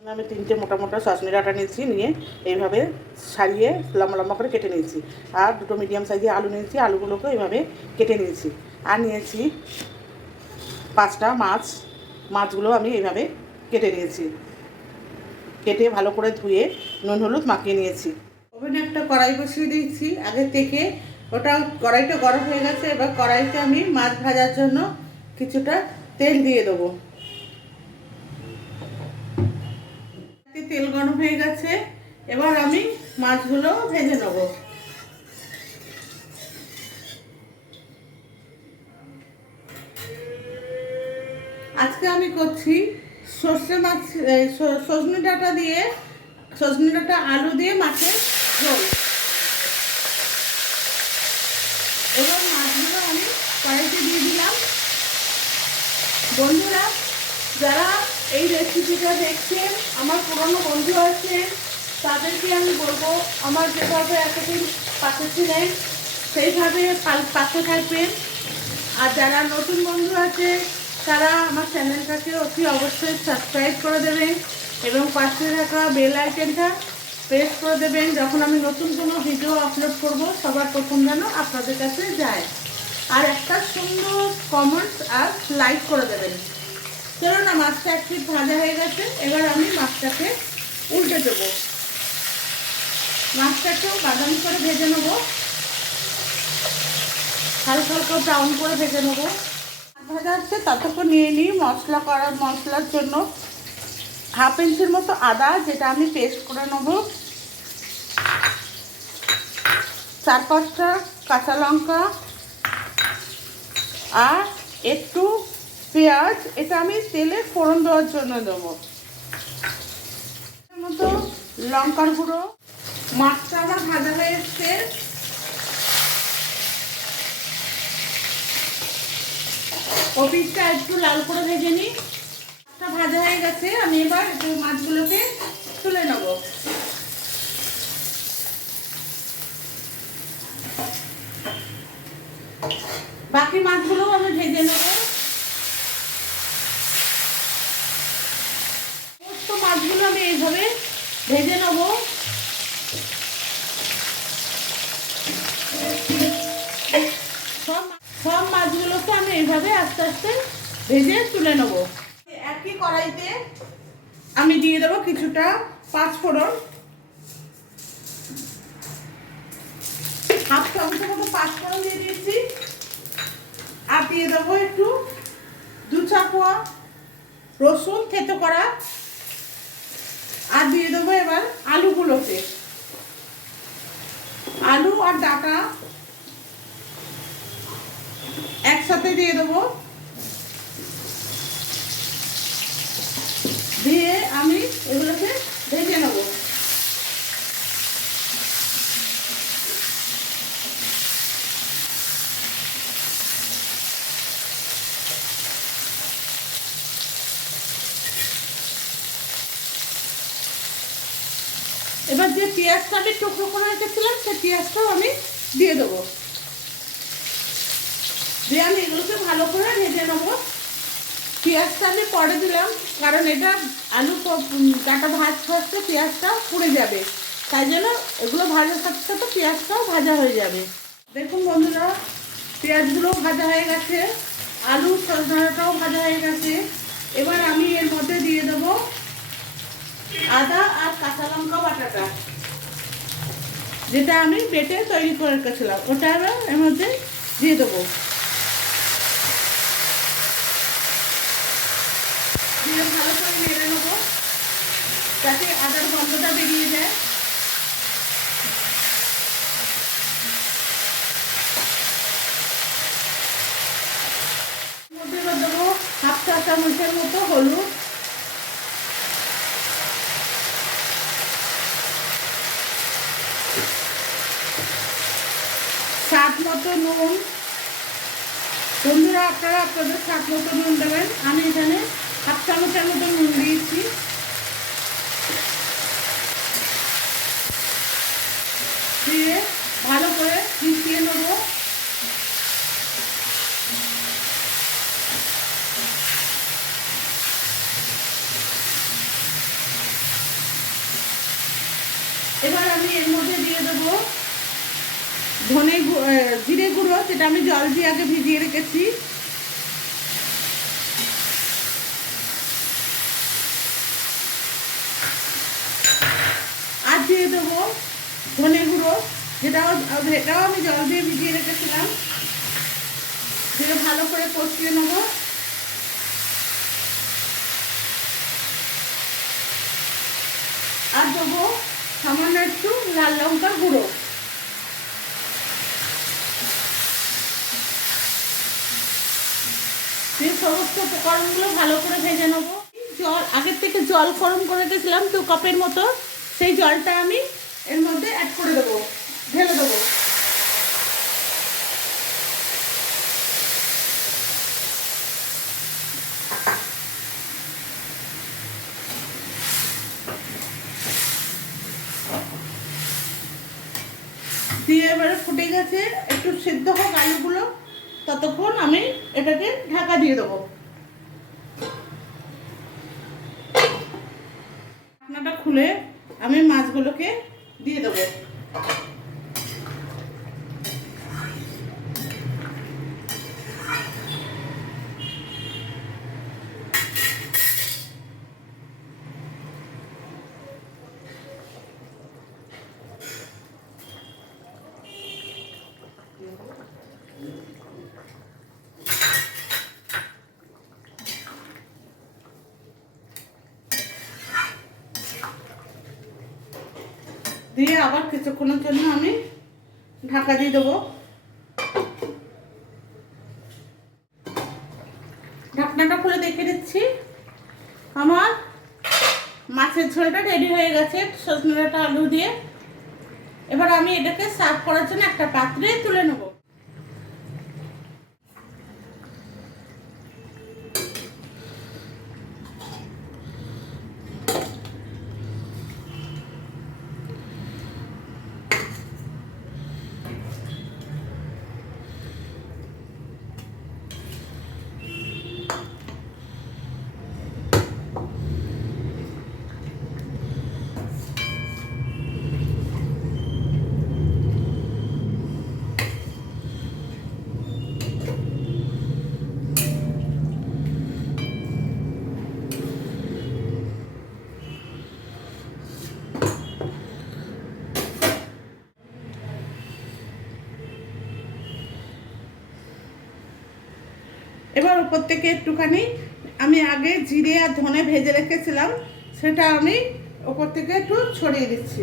আমি 3টে মোটা মোটা সজনে ডাঁটা নিয়েছি, নিয়ে এইভাবে সারিয়ে লম্বা লম্বা করে কেটে নিয়েছি। আর 2টো মিডিয়াম সাইজের আলু নিয়েছি, আলুগুলোকে এইভাবে কেটে নিয়েছি। আর নিয়েছি 5টা মাছ, মাছগুলো আমি এইভাবে কেটে নিয়েছি। কেটে ভালো করে ধুয়ে নুন হলুদ মাখিয়ে নিয়েছি। ওভেনে একটা কড়াই বসিয়ে দিয়েছি আগে থেকে, ওটা কড়াইটা গরম হয়ে গেছে। এবার কড়াইতে আমি মাছ ভাজার জন্য কিছুটা তেল দিয়ে দেবো। তেল গরম হয়ে গেছে, এবার আমি মাছগুলো ভেজে নেব। আজকে আমি করছি সর্ষে মাছ, সজনে ডাঁটা দিয়ে, সজনে ডাঁটা আলু দিয়ে মাছের ঝোল। এবার মাছগুলো আমি কড়াইতে দিয়ে দিলাম। বন্ধুরা, যারা এই রেসিপিটা দেখছেন, আমার পুরনো বন্ধু আছেন, তাদেরকে আমি বলবো আমার যেভাবে এতদিন পাশে ছিলেন সেইভাবে পাশে থাকবেন। আর যারা নতুন বন্ধু আছে তারা আমার চ্যানেলটাকে অতি অবশ্যই সাবস্ক্রাইব করে দেবেন এবং পাশে থাকা বেল আইকনটা প্রেস করে দেবেন। যখন আমি নতুন কোনো ভিডিও আপলোড করব সবার প্রথম যেন আপনাদের কাছে যায়। আর একটা সুন্দর কমেন্ট আর লাইক করে দেবেন। চলো না, মাছটা একটু ভাজা হয়ে গেছে, এবার আমি মাছটাকে উল্টে দেবো। মাছটা একটু বাদামি করে ভেজে নেবো, হালকা হালকা ব্রাউন করে ভেজে নেবো। ভাজা হচ্ছে ততক্ষণ নিয়ে নিই মশলার জন্য 1/2 ইঞ্চির মতো আদা, যেটা আমি পেস্ট করে নেবো। 4-5টা কাঁচা লঙ্কা আর একটু পেঁয়াজ, এটা আমি তেলে ফোড়ন দেওয়ার জন্য দেবো। মতো লঙ্কার গুঁড়ো। মাছটা আমার ভাজা হয়ে এসছে, কপিটা একটু লাল করে ভেজে নিই। মাছটা ভাজা হয়ে গেছে, আমি এবার মাছগুলোকে তুলে নেব। বাকি মাছগুলো আমি ভেজে নেব। সমস্ত মাছগুলো আমি এইভাবে ভেজে নেব। সব মাছগুলোকে আমি এইভাবে আস্তে আস্তে ভেজে তুলে নেব। একই কড়াইতে আমি দিয়ে দেবো কিছুটা 5 ফোড়ন, 1/2 চামচ মতো 5 ফোড়ন দিয়ে দিয়েছি। আর দিয়ে দেবো একটু 2 চাকুয়া রসুন থেতো করা। আর দিয়ে দেবো এবার আলুগুলোকে, আলু আর ডাঁটা একসাথে দিয়ে দেবো। দিয়ে আমি এগুলোকে ভেজে নেব। এবার যে পেঁয়াজটা আমি টুকরো করে রেখেছিলাম সেই পেঁয়াজটাও আমি দিয়ে দেবো। দিয়ে আমি এগুলোকে ভালো করে ভেজে নেবো। পেঁয়াজটা আমি পরে দিলাম, কারণ এটা আলু ডাঁটা ভাজতে পেঁয়াজটা পুড়ে যাবে, তাই জন্য এগুলো ভাজার সাথে সাথে পেঁয়াজটাও ভাজা হয়ে যাবে। দেখুন বন্ধুরা, পেঁয়াজগুলোও ভাজা হয়ে গেছে, আলু সজনাটাও ভাজা হয়ে গেছে। এবার আমি এর মধ্যে দিয়ে দেবো আদা আর কাঁচা লঙ্কা বাটাটা, যেটা আমি বেটে তৈরি করে রেখেছিলাম, ওটা এর মধ্যে দিয়ে দেবো। দিয়ে ভালো করে নেড়ে নেবো যাতে আদার গন্ধটা বেরিয়ে যায়। মধ্যে দেবো 1/2 চা চামচের মতো হলুদ, স্বাদ মতো নুন। বন্ধুরা, আপনারা আপনাদের স্বাদ মতো নুন দেবেন। আমি এখানে 1/2 চামচের মতো নুন দিয়েছি। দিয়ে ভালো করে মিশিয়ে নেবো। জিরে গুঁড়ো, যেটা আমি জল দিয়ে আগে ভিজিয়ে রেখেছি। আর দিয়ে দেবো ধনে গুঁড়ো, এটাও আমি জল দিয়ে ভিজিয়ে রেখেছিলাম। দিয়ে ভালো করে কষিয়ে নেব। আর দেবো সামান্য একটু লাল লঙ্কার গুঁড়ো। দিয়ে সমস্ত উপকরণগুলো ভালো করে ভেজে নেবো। জল আগের থেকে জল গরম করে রেখেছিলাম 2 কাপের মতো, সেই জলটা আমি এর মধ্যে অ্যাড করে দেবো, ঢেলে দেবো। দিয়ে এবারে ফুটে গেছে, একটু সিদ্ধ হোক আলুগুলো, ততক্ষণ আমি এটাকে ঢাকা দিয়ে দেবো। ঢাকনাটা খুলে আমি মাছগুলোকে দিয়ে দেবো। দিয়ে আবার কিছুক্ষণের জন্য আমি ঢাকা দিয়ে দেবো। ঢাকনাটা খুলে দেখে দিচ্ছি, আমার মাছের ঝোলটা রেডি হয়ে গেছে সজনে ডাঁটা আলু দিয়ে। এবার আমি এটাকে সার্ভ করার জন্য একটা পাত্রে তুলে নেব। এবার উপর থেকে একটুখানি আমি আগে জিরে আর ধনে ভেজে রেখেছিলাম, সেটা আমি উপর থেকে একটু ছড়িয়ে দিচ্ছি।